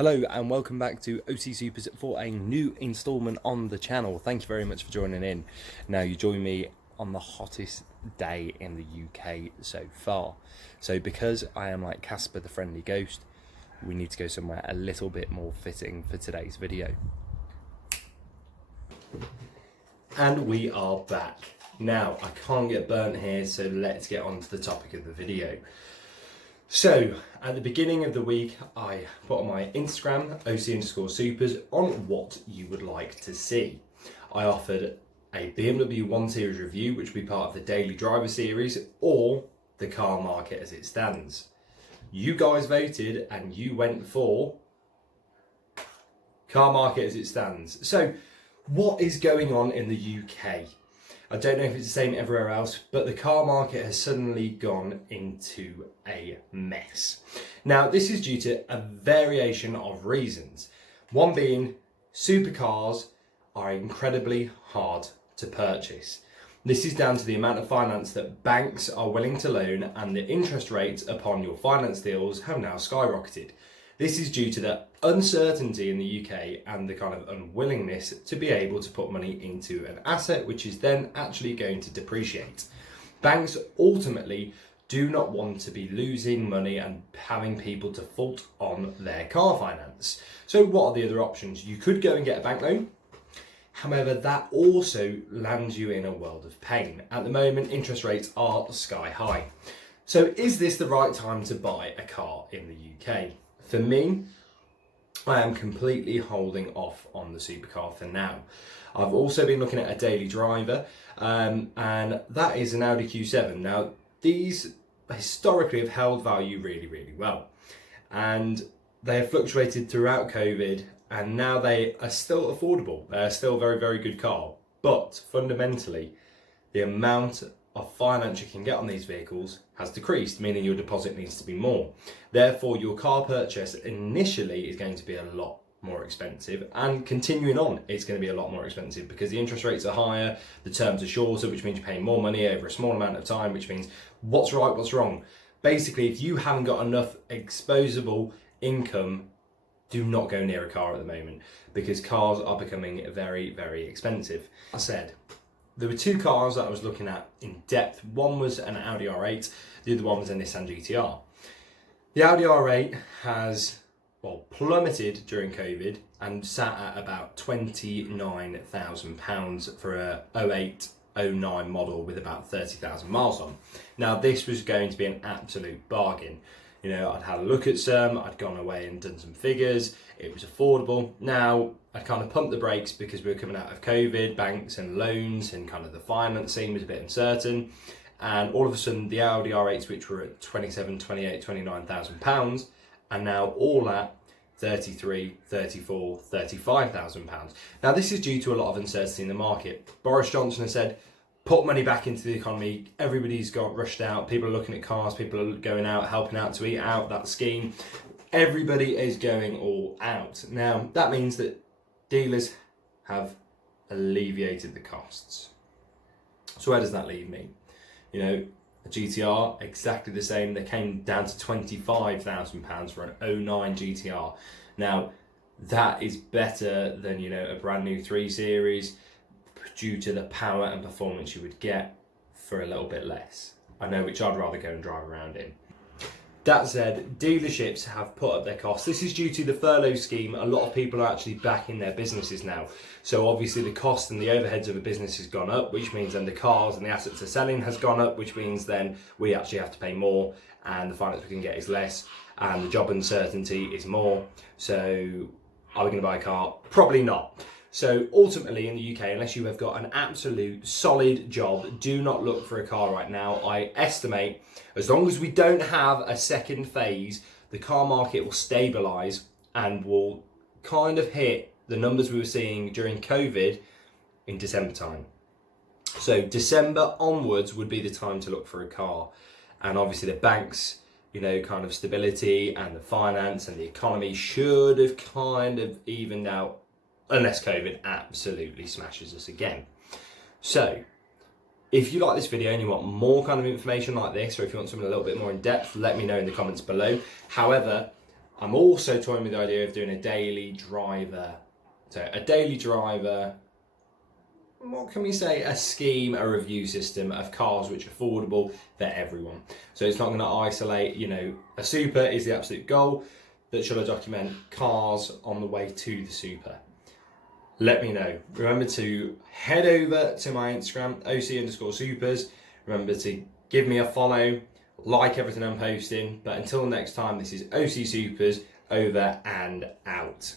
Hello and welcome back to OC Supers for a new instalment on the channel. Thank you very much for joining in. Now you join me on the hottest day in the UK so far. So because I am like Casper the Friendly Ghost, we need to go somewhere a little bit more fitting for today's video. And we are back. Now I can't get burnt here, so let's get on to the topic of the video. So, at the beginning of the week, I put on my Instagram, OC_Supers, on what you would like to see. I offered a BMW 1 Series review, which will be part of the Daily Driver series, or the car market as it stands. You guys voted and you went for car market as it stands. So, what is going on in the UK? I don't know if it's the same everywhere else, but the car market has suddenly gone into a mess. Now, this is due to a variation of reasons. One being, supercars are incredibly hard to purchase. This is down to the amount of finance that banks are willing to loan, and the interest rates upon your finance deals have now skyrocketed. This is due to the uncertainty in the UK and the kind of unwillingness to be able to put money into an asset which is then actually going to depreciate. Banks ultimately do not want to be losing money and having people default on their car finance. So what are the other options? You could go and get a bank loan. However, that also lands you in a world of pain. At the moment, interest rates are sky high. So is this the right time to buy a car in the UK? For me, I am completely holding off on the supercar for now. I've also been looking at a daily driver, and that is an Audi Q7. Now, these historically have held value really, really well. And they have fluctuated throughout COVID, and now they are still affordable. They're still a very, very good car. But fundamentally, the amount of finance you can get on these vehicles has decreased, meaning your deposit needs to be more. Therefore, your car purchase initially is going to be a lot more expensive, and continuing on, it's going to be a lot more expensive because the interest rates are higher, the terms are shorter, which means you're paying more money over a small amount of time, which means what's right, what's wrong. Basically, if you haven't got enough exposable income, do not go near a car at the moment because cars are becoming very, very expensive. I said, there were two cars that I was looking at in depth. One was an Audi R8, the other one was a Nissan GTR. The Audi R8 has, plummeted during COVID and sat at about £29,000 for a 08, 09 model with about 30,000 miles on. Now, this was going to be an absolute bargain. You know, I'd had a look at some, I'd gone away and done some figures, it was affordable. Now, I kind of pumped the brakes because we were coming out of COVID, banks and loans, and kind of the financing was a bit uncertain. And all of a sudden, the Audi R8s, which were at 27, 28, 29,000 pounds, are now all at 33, 34, 35,000 pounds. Now, this is due to a lot of uncertainty in the market. Boris Johnson has said, put money back into the economy. Everybody's got rushed out. People are looking at cars. People are going out, helping out to eat out, that scheme. Everybody is going all out. Now, that means that dealers have alleviated the costs. So where does that leave me? You know, a GTR, exactly the same. They came down to £25,000 for an 09 GTR. Now, that is better than, you know, a brand new 3 Series due to the power and performance you would get for a little bit less. I know which I'd rather go and drive around in. That said, dealerships have put up their costs. This is due to the furlough scheme. A lot of people are actually back in their businesses now. So obviously the cost and the overheads of a business has gone up, which means then the cars and the assets they're selling has gone up, which means then we actually have to pay more and the finance we can get is less and the job uncertainty is more. So are we going to buy a car? Probably not. So ultimately in the UK, unless you have got an absolute solid job, do not look for a car right now. I estimate as long as we don't have a second phase, the car market will stabilise and will kind of hit the numbers we were seeing during COVID in December time. So December onwards would be the time to look for a car. And obviously the banks, you know, kind of stability and the finance and the economy should have kind of evened out, unless COVID absolutely smashes us again. So, if you like this video and you want more kind of information like this, or if you want something a little bit more in depth, let me know in the comments below. However, I'm also toying with the idea of doing a daily driver. So a daily driver, what can we say, a scheme, a review system of cars which are affordable for everyone. So it's not going to isolate, a super is the absolute goal, but should I document cars on the way to the super? Let me know. Remember to head over to my Instagram, OC_supers. Remember to give me a follow, like everything I'm posting. But until next time, this is OC Supers, over and out.